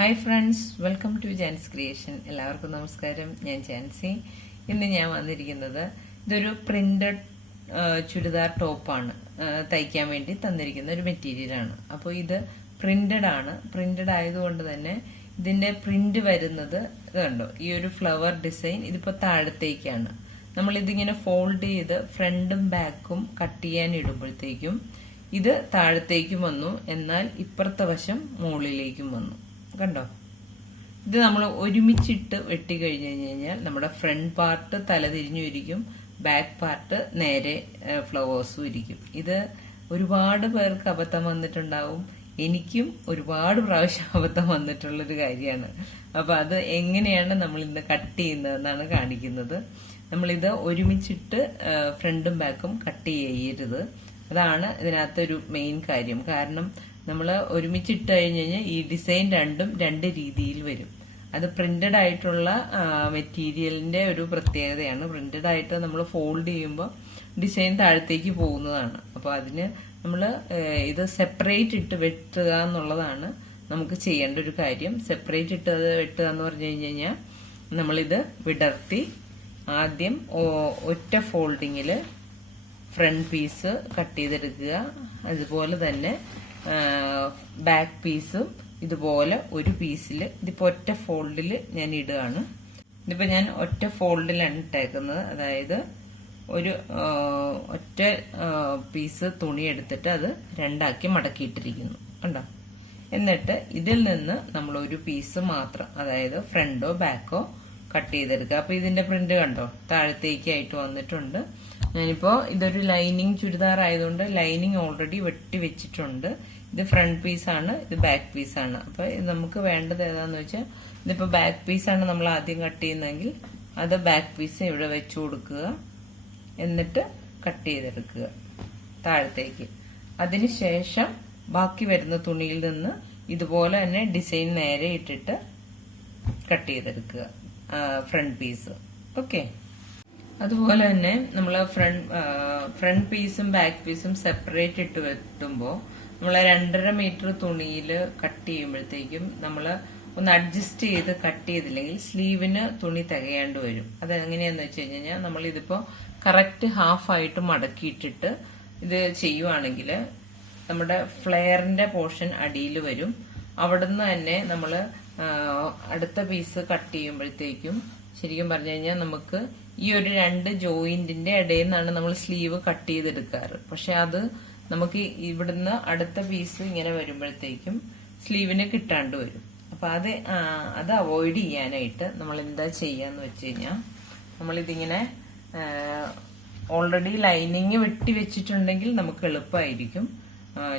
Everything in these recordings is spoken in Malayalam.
Hi friends, welcome to Jans creation. എല്ലാവർക്കും നമസ്കാരം. ഞാൻ ജാൻസി. ഇന്ന് ഞാൻ വന്നിരിക്കുന്നത് ഇതൊരു പ്രിന്റഡ് ചുരിദാർ ടോപ്പാണ് തയ്ക്കാൻ വേണ്ടി തന്നിരിക്കുന്ന ഒരു മെറ്റീരിയലാണ്. അപ്പോൾ ഇത് പ്രിന്റഡ് ആണ്. പ്രിന്റഡ് ആയതുകൊണ്ട് തന്നെ ഇതിന്റെ പ്രിന്റ് വരുന്നത് കണ്ടോ, ഈ ഒരു ഫ്ലവർ ഡിസൈൻ ഇതിപ്പോ താഴത്തേക്കാണ്. നമ്മൾ ഇതിങ്ങനെ ഫോൾഡ് ചെയ്ത് ഫ്രണ്ടും ബാക്കും കട്ട് ചെയ്യാൻ ഇടുമ്പോഴത്തേക്കും ഇത് താഴത്തേക്കും വന്നു, എന്നാൽ ഇപ്പുറത്തെ വശം മുകളിലേക്കും വന്നു. കണ്ടോ, ഇത് നമ്മൾ ഒരുമിച്ചിട്ട് വെട്ടി കഴിഞ്ഞു കഴിഞ്ഞാൽ നമ്മുടെ ഫ്രണ്ട് പാർട്ട് തലതിരിഞ്ഞും ഇരിക്കും, ബാക്ക് പാർട്ട് നേരെ ഫ്ലവേഴ്സും ഇരിക്കും. ഇത് ഒരുപാട് പേർക്ക് അബദ്ധം വന്നിട്ടുണ്ടാവും. എനിക്കും ഒരുപാട് പ്രാവശ്യം അബദ്ധം വന്നിട്ടുള്ളൊരു കാര്യമാണ്. അപ്പൊ അത് എങ്ങനെയാണ് നമ്മൾ ഇന്ന് കട്ട് ചെയ്യുന്നതെന്നാണ് കാണിക്കുന്നത്. നമ്മളിത് ഒരുമിച്ചിട്ട് ഫ്രണ്ടും ബാക്കും കട്ട് ചെയ്യരുത്. അതാണ് ഇതിനകത്തൊരു മെയിൻ കാര്യം. കാരണം നമ്മൾ ഒരുമിച്ചിട്ട് കഴിഞ്ഞ് കഴിഞ്ഞാൽ ഈ ഡിസൈൻ രണ്ടും രണ്ട് രീതിയിൽ വരും. അത് പ്രിന്റഡ് ആയിട്ടുള്ള മെറ്റീരിയലിന്റെ ഒരു പ്രത്യേകതയാണ്. പ്രിന്റഡ് ആയിട്ട് നമ്മൾ ഫോൾഡ് ചെയ്യുമ്പോൾ ഡിസൈൻ താഴത്തേക്ക് പോകുന്നതാണ്. അപ്പോൾ അതിന് നമ്മൾ ഇത് സെപ്പറേറ്റ് ഇട്ട് വെട്ടുക എന്നുള്ളതാണ് നമുക്ക് ചെയ്യേണ്ട ഒരു കാര്യം. സെപ്പറേറ്റ് ഇട്ട് വെട്ടുക എന്ന് പറഞ്ഞു കഴിഞ്ഞാൽ നമ്മളിത് വിടർത്തി ആദ്യം ഒറ്റ ഫോൾഡിങ്ങിൽ ഫ്രണ്ട് പീസ് കട്ട് ചെയ്തെടുക്കുക. അതുപോലെ തന്നെ ബാക്ക് പീസും ഇതുപോലെ ഒരു പീസിൽ ഇതിപ്പോ ഒറ്റ ഫോൾഡിൽ ഞാൻ ഇടുകയാണ്. ഇതിപ്പോ ഞാൻ ഒറ്റ ഫോൾഡിലാണ് ഇട്ടേക്കുന്നത്. അതായത് ഒരു ഒറ്റ പീസ് തുണി എടുത്തിട്ട് അത് രണ്ടാക്കി മടക്കിയിട്ടിരിക്കുന്നു. കണ്ടോ, എന്നിട്ട് ഇതിൽ നിന്ന് നമ്മൾ ഒരു പീസ് മാത്രം, അതായത് ഫ്രണ്ടോ ബാക്കോ കട്ട് ചെയ്തെടുക്കുക. അപ്പൊ ഇതിന്റെ പ്രിന്റ് കണ്ടോ, താഴത്തേക്കായിട്ട് വന്നിട്ടുണ്ട്. ഞാനിപ്പോ ഇതൊരു ലൈനിങ് ചുരിദാർ ആയതുകൊണ്ട് ലൈനിങ് ഓൾറെഡി വെട്ടി വെച്ചിട്ടുണ്ട്. ഇത് ഫ്രണ്ട് പീസാണ്, ഇത് ബാക്ക് പീസാണ്. അപ്പൊ നമുക്ക് വേണ്ടത് ഏതാന്ന് വെച്ചാൽ, ഇതിപ്പോ ബാക്ക് പീസാണ് നമ്മൾ ആദ്യം കട്ട് ചെയ്യുന്നതെങ്കിൽ അത് ബാക്ക് പീസ് ഇവിടെ വെച്ചു കൊടുക്കുക, എന്നിട്ട് കട്ട് ചെയ്തെടുക്കുക താഴത്തേക്ക്. അതിനുശേഷം ബാക്കി വരുന്ന തുണിയിൽ നിന്ന് ഇതുപോലെ തന്നെ ഡിസൈൻ നേരെ ഇട്ടിട്ട് കട്ട് ചെയ്തെടുക്കുക ഫ്രണ്ട് പീസ്. ഓക്കെ, അതുപോലെ തന്നെ നമ്മൾ ഫ്രണ്ട് പീസും ബാക്ക് പീസും സെപ്പറേറ്റ് ഇട്ട് വെട്ടുമ്പോൾ നമ്മൾ 2.5 മീറ്റർ തുണിയിൽ കട്ട് ചെയ്യുമ്പോഴത്തേക്കും നമ്മൾ ഒന്ന് അഡ്ജസ്റ്റ് ചെയ്ത് കട്ട് ചെയ്തില്ലെങ്കിൽ സ്ലീവിന് തുണി തികയാണ്ട് വരും. അത് എങ്ങനെയാന്ന് വെച്ച് കഴിഞ്ഞാൽ, നമ്മൾ ഇതിപ്പോ കറക്റ്റ് ഹാഫായിട്ട് മടക്കിയിട്ടിട്ട് ഇത് ചെയ്യുവാണെങ്കിൽ നമ്മുടെ ഫ്ലെയറിന്റെ പോർഷൻ അടിയിൽ വരും. അവിടുന്ന് തന്നെ നമ്മൾ അടുത്ത പീസ് കട്ട് ചെയ്യുമ്പോഴത്തേക്കും ശരിക്കും പറഞ്ഞു കഴിഞ്ഞാൽ നമുക്ക് ഈ ഒരു 2 ജോയിന്റിന്റെ ഇടയിൽ നിന്നാണ് നമ്മൾ സ്ലീവ് കട്ട് ചെയ്തെടുക്കാറ്. പക്ഷെ അത് നമുക്ക് ഇവിടുന്ന് അടുത്ത പീസ് ഇങ്ങനെ വരുമ്പോഴത്തേക്കും സ്ലീവിന് കിട്ടാണ്ട് വരും. അപ്പൊ അത് അവോയ്ഡ് ചെയ്യാനായിട്ട് നമ്മൾ എന്താ ചെയ്യാന്ന് വെച്ച് കഴിഞ്ഞാൽ, നമ്മളിതിങ്ങനെ ഓൾറെഡി ലൈനിങ് വെട്ടി വെച്ചിട്ടുണ്ടെങ്കിൽ നമുക്ക് എളുപ്പമായിരിക്കും.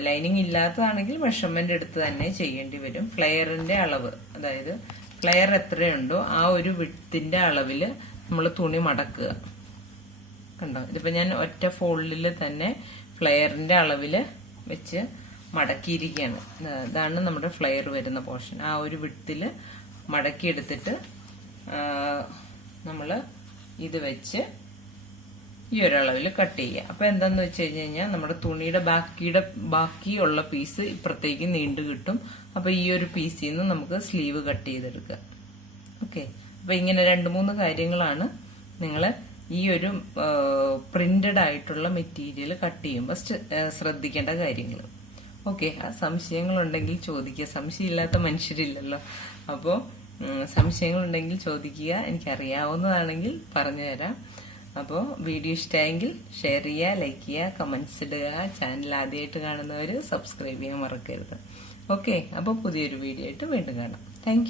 ലൈനിങ് ഇല്ലാത്തതാണെങ്കിൽ മെഷർമെന്റ് എടുത്ത് തന്നെ ചെയ്യേണ്ടി വരും. ഫ്ലെയറിന്റെ അളവ്, അതായത് ഫ്ലെയർ എത്രയുണ്ടോ ആ ഒരു വിഡ്ത്തിന്റെ അളവിൽ നമ്മൾ തുണി മടക്കുക. കണ്ടോ, ഇതിപ്പോ ഞാൻ ഒറ്റ ഫോൾഡിൽ തന്നെ ഫ്ലെയറിന്റെ അളവില് വെച്ച് മടക്കിയിരിക്കുകയാണ്. ഇതാണ് നമ്മുടെ ഫ്ലെയർ വരുന്ന പോർഷൻ. ആ ഒരു വിഡ്ത്തില് മടക്കിയെടുത്തിട്ട് നമ്മള് ഇത് വെച്ച് ഈ ഒരളവിൽ കട്ട് ചെയ്യുക. അപ്പൊ എന്താന്ന് വെച്ച് കഴിഞ്ഞാൽ നമ്മുടെ തുണിയുടെ ബാക്കിയുള്ള പീസ് ഇപ്പുറത്തേക്ക് നീണ്ടു കിട്ടും. അപ്പൊ ഈ ഒരു പീസിൽ നിന്ന് നമുക്ക് സ്ലീവ് കട്ട് ചെയ്തെടുക്കുക. ഓക്കെ, അപ്പൊ ഇങ്ങനെ 2-3 കാര്യങ്ങളാണ് നിങ്ങൾ ഈ ഒരു പ്രിന്റഡ് ആയിട്ടുള്ള മെറ്റീരിയൽ കട്ട് ചെയ്യുമ്പോൾ ശ്രദ്ധിക്കേണ്ട കാര്യങ്ങൾ. ഓക്കെ, ആ സംശയങ്ങളുണ്ടെങ്കിൽ ചോദിക്കുക. സംശയമില്ലാത്ത മനുഷ്യരില്ലല്ലോ. അപ്പോൾ സംശയങ്ങളുണ്ടെങ്കിൽ ചോദിക്കുക. എനിക്കറിയാവുന്നതാണെങ്കിൽ പറഞ്ഞു തരാം. അപ്പോൾ വീഡിയോ ഇഷ്ടമായെങ്കിൽ ഷെയർ ചെയ്യുക, ലൈക്ക് ചെയ്യുക, കമന്റ്സ് ഇടുക. ചാനൽ ആദ്യമായിട്ട് കാണുന്നവർ സബ്സ്ക്രൈബ് ചെയ്യാൻ മറക്കരുത്. ഓക്കെ, അപ്പോൾ പുതിയൊരു വീഡിയോ ആയിട്ട് വീണ്ടും കാണാം. താങ്ക്